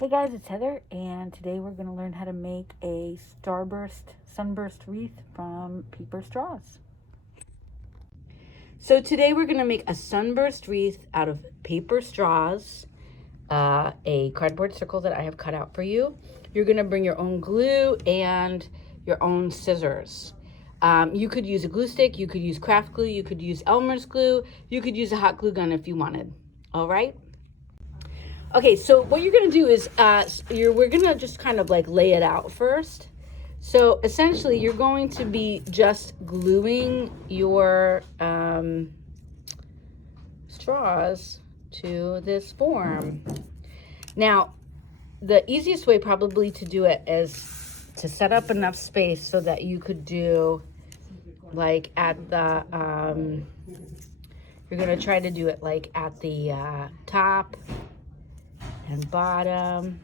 Hey guys, it's Heather, and today we're going to learn how to make a sunburst wreath from paper straws. So today we're going to make a sunburst wreath out of paper straws, a cardboard circle that I have cut out for you. You're going to bring your own glue and your own scissors. You could use a glue stick, you could use craft glue, you could use Elmer's glue, you could use a hot glue gun if you wanted. All right? Okay, so what you're gonna do is we're gonna just kind of like lay it out first. So essentially you're going to be just gluing your straws to this form. Now, the easiest way probably to do it is to set up enough space so that you could do like at the, you're gonna try to do it like at the top and bottom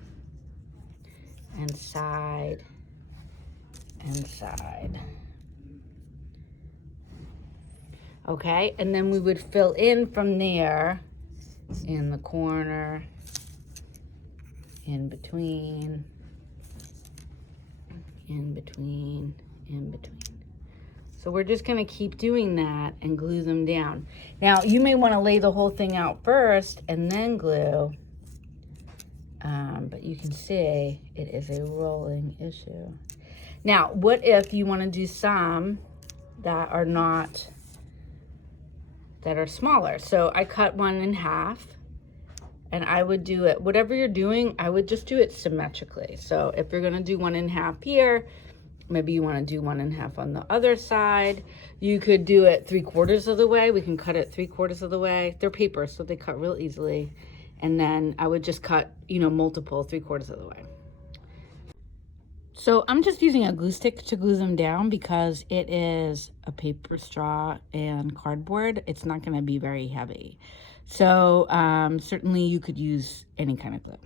and side and side. Okay, and then we would fill in from there in the corner, in between, in between, in between. So we're just gonna keep doing that and glue them down. Now, you may wanna lay the whole thing out first and then glue. But you can see it is a rolling issue. Now, what if you want to do some that are smaller? So I cut one in half, and I would do it, whatever you're doing, I would just do it symmetrically. So if you're going to do one in half here, maybe you want to do one in half on the other side. You could do it 3/4 of the way. We can cut it 3/4 of the way. They're paper, so they cut real easily. And then I would just cut, multiple 3/4 of the way. So I'm just using a glue stick to glue them down because it is a paper straw and cardboard. It's not going to be very heavy. So certainly you could use any kind of glue.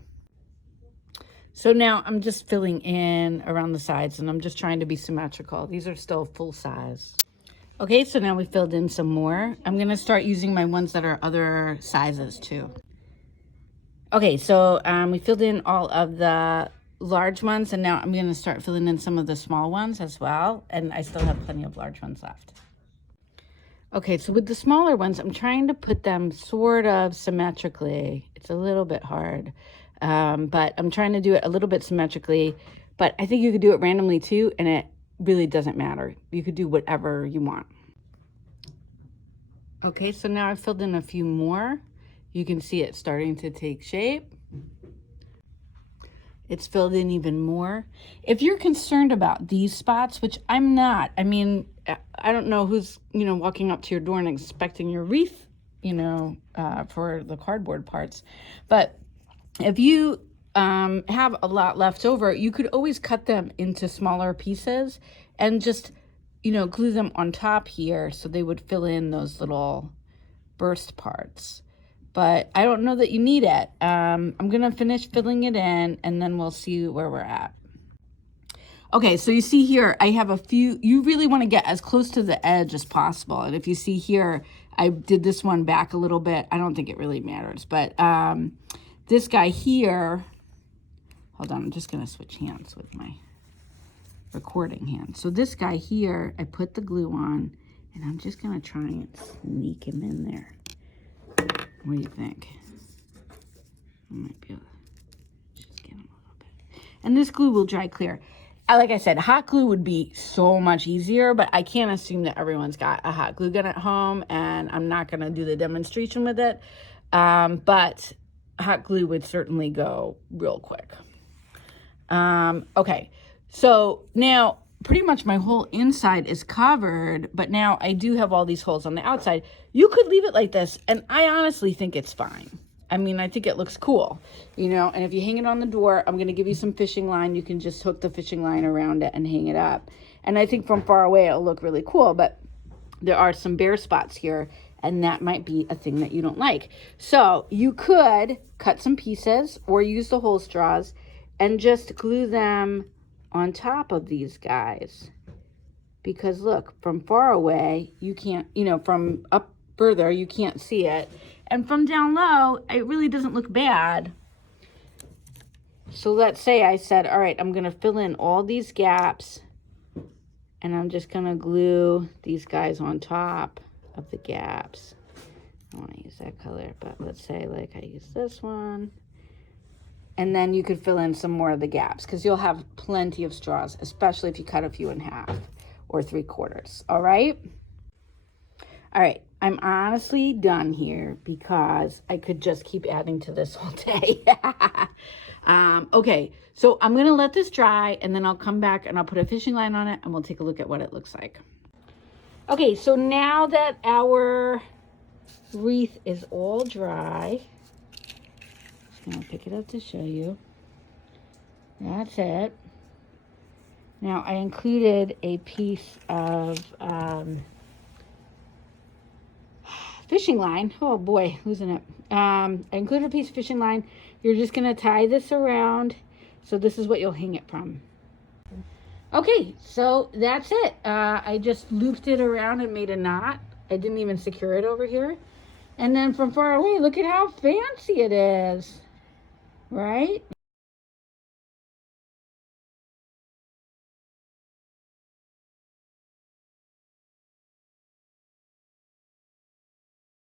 So now I'm just filling in around the sides, and I'm just trying to be symmetrical. These are still full size. Okay, so now we filled in some more. I'm going to start using my ones that are other sizes too. Okay, so we filled in all of the large ones, and now I'm going to start filling in some of the small ones as well, and I still have plenty of large ones left. Okay, so with the smaller ones, I'm trying to put them sort of symmetrically. It's a little bit hard, but I'm trying to do it a little bit symmetrically, but I think you could do it randomly too, and it really doesn't matter. You could do whatever you want. Okay, so now I've filled in a few more. You can see it starting to take shape. It's filled in even more. If you're concerned about these spots, which I'm not, I mean, I don't know who's, walking up to your door and expecting your wreath, for the cardboard parts. But if you have a lot left over, you could always cut them into smaller pieces and just, glue them on top here so they would fill in those little burst parts. But I don't know that you need it. I'm gonna finish filling it in, and then we'll see where we're at. Okay, so you see here, I have a few. You really wanna get as close to the edge as possible. And if you see here, I did this one back a little bit. I don't think it really matters, but this guy here, hold on, I'm just gonna switch hands with my recording hand. So this guy here, I put the glue on, and I'm just gonna try and sneak him in there. What do you think? I might be able to just get him a little bit. And this glue will dry clear. Like I said, hot glue would be so much easier, but I can't assume that everyone's got a hot glue gun at home, and I'm not going to do the demonstration with it. But hot glue would certainly go real quick. Okay, so now pretty much my whole inside is covered, but now I do have all these holes on the outside. You could leave it like this, and I honestly think it's fine. I mean, I think it looks cool, and if you hang it on the door, I'm going to give you some fishing line. You can just hook the fishing line around it and hang it up. And I think from far away, it'll look really cool, but there are some bare spots here, and that might be a thing that you don't like. So you could cut some pieces or use the whole straws and just glue them on top of these guys, because look, from far away you can't, from up further you can't see it, and from down low it really doesn't look bad. So let's say I said, all right, I'm going to fill in all these gaps, and I'm just going to glue these guys on top of the gaps. I don't want to use that color, but let's say like I use this one. And then you could fill in some more of the gaps because you'll have plenty of straws, especially if you cut a few in half or 3/4. All right. All right. I'm honestly done here because I could just keep adding to this all day. Okay. So I'm going to let this dry and then I'll come back and I'll put a fishing line on it and we'll take a look at what it looks like. Okay. So now that our wreath is all dry, I'll pick it up to show you. That's it. Now I included a piece of fishing line. Oh boy, losing it. I included a piece of fishing line. You're just going to tie this around. So this is what you'll hang it from. Okay, so that's it. I just looped it around and made a knot. I didn't even secure it over here. And then from far away, look at how fancy it is. Right?